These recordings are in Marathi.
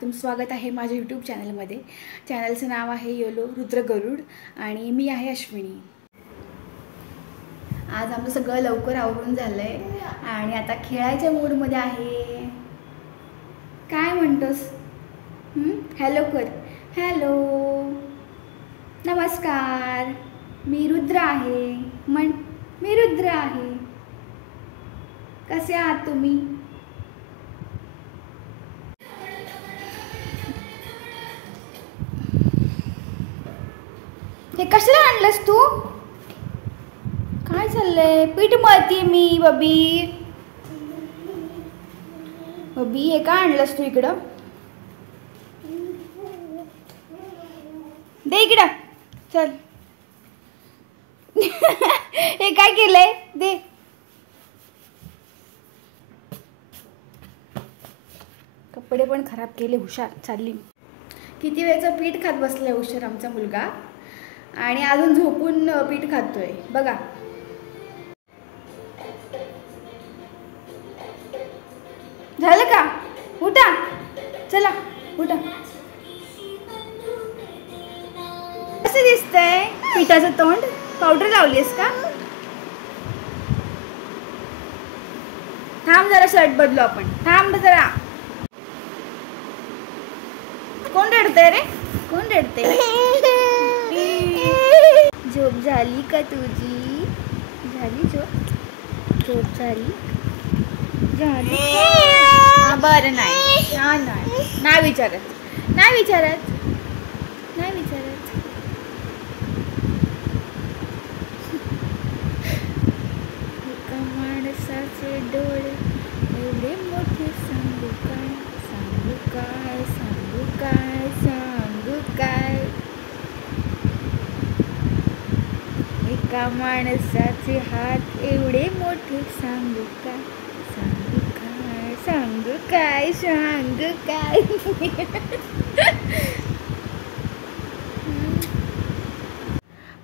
तुमचं स्वागत आहे माझ्या यूट्यूब चॅनलमध्ये। चॅनलचं नाव आहे योलो रुद्र गरुड आणि मी आहे अश्विनी। आज आमचं सगळं लवकर आवरून झालंय आणि आता खेळायच्या मूडमध्ये आहे। काय म्हणतोस? हॅलो कर। हॅलो, नमस्कार, मी रुद्र आहे। मी रुद्र आहे। कसे आहात तुम्ही? हे कशाला आणलंस तू? काय चाललंय? पीठ मळते मी बबी। बबी हे काय आणलंस तू इकडं? दे इकडं, चल। हे काय केलंय? दे। कपडे पण खराब केले। हुशार चालली। किती वेळचं पीठ खात बसलाय हुशार आमचा मुलगा आणि अजून झोपून पीठ खातोय बघा। झालं का? उठा, चला उठा। कसं दिसतंय पिठाचं तोंड? पावडर लावलीस का? थांब जरा, शर्ट बदलू आपण। थांब जरा। कोण रडतंय रे? कोण रडतंय? झोप झाली का तुझी? झाली झोप? झोप झाली? बरं नाही, नाही विचारत, नाही विचारत, नाही विचारत। एका माणसाचे डोळे एवढे मोठे, सांगू काय, सांगू काय, सांगू काय, सांगू काय। एका माणसाचे हात एवढे मोठे, सांगू काय, सांगू काय, सांगू काय, सांगू काय।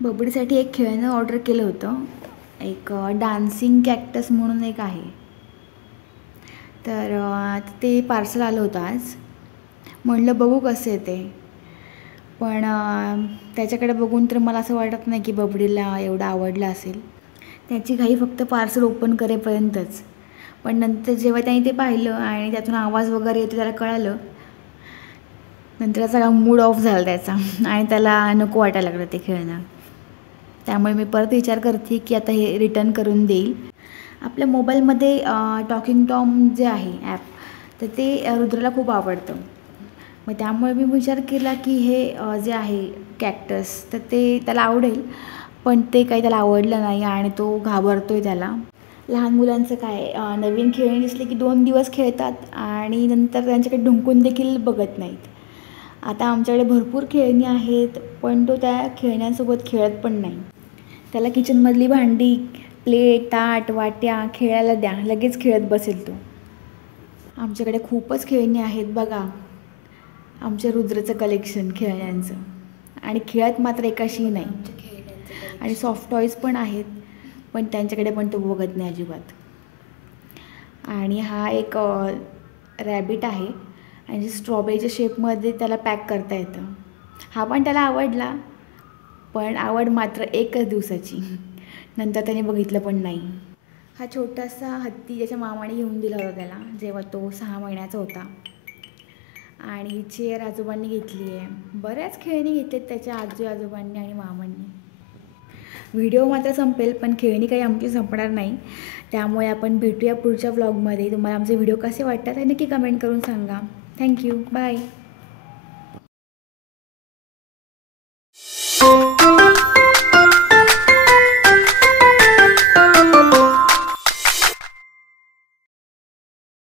बबडीसाठी एक खेळणं ऑर्डर केलं होतं। एक डान्सिंग कॅक्टस म्हणून एक आहे, तर ते पार्सल आलं होतं आज। म्हणलं बघू कसं आहे ते, पण त्याच्याकडे बघून तर मला असं वाटत नाही की बबडीला एवढं आवडलं असेल। त्याची घाई फक्त पार्सल ओपन करेपर्यंतच, पण नंतर जेव्हा त्याने ते पाहिलं आणि त्यातून आवाज वगैरे येतो त्याला कळालं, नंतर सगळा मूड ऑफ झाला त्याचा आणि त्याला नको वाटायला लागलं ते खेळणं। त्यामुळे मी परत विचार करते की आता हे रिटर्न करून देईल। आपल्या मोबाईलमध्ये टॉकिंग टॉम जे आहे ॲप, तर ते रुद्रला खूप आवडतं। मग त्यामुळे मी विचार केला की हे जे आहे कॅक्टस, तर ते त्याला आवडेल, पण ते काही त्याला आवडलं नाही आणि तो घाबरतोय त्याला। लहान मुलांचं काय, नवीन खेळणी दिसले की 2 दिवस खेळतात आणि नंतर त्यांच्याकडे ढुंकून देखील बघत नाहीत। आता आमच्याकडे भरपूर खेळणी आहेत, पण तो त्या खेळण्यांसोबत खेळत पण नाही। त्याला किचनमधली भांडी, प्लेट, ताट, वाट्या खेळायला द्या, लगेच खेळत बसेल तो। आमच्याकडे खूपच खेळणी आहेत बघा, आमच्या रुद्रचं कलेक्शन खेळण्यांचं, आणि खेळत मात्र एकाशी नाही। आणि सॉफ्ट टॉईज पण आहेत, पण त्यांच्याकडे पण तो बघत नाही अजिबात। आणि हा एक रॅबिट आहे आणि स्ट्रॉबेरीच्या शेपमध्ये त्याला पॅक करता येतं। हा पण त्याला आवडला, पण आवड मात्र एकच दिवसाची, नंतर त्याने बघितलं पण नाही। हा छोटासा हत्ती त्याच्या मामाने घेऊन दिला होता त्याला जेव्हा तो 6 महिन्याचा होता। आणि ही चेअर आजोबांनी घेतली आहे। बऱ्याच खेळणी घेतलेत त्याच्या आजोबांनी आणि मामांनी। व्हिडिओ मात्र संपेल, पण खेळणी काही आमची संपणार नाही। त्यामुळे आपण भेटूया पुढच्या व्लॉगमध्ये। तुम्हाला आमचे व्हिडिओ कसे वाटतात हे नक्की कमेंट करून सांगा। Thank you, bye.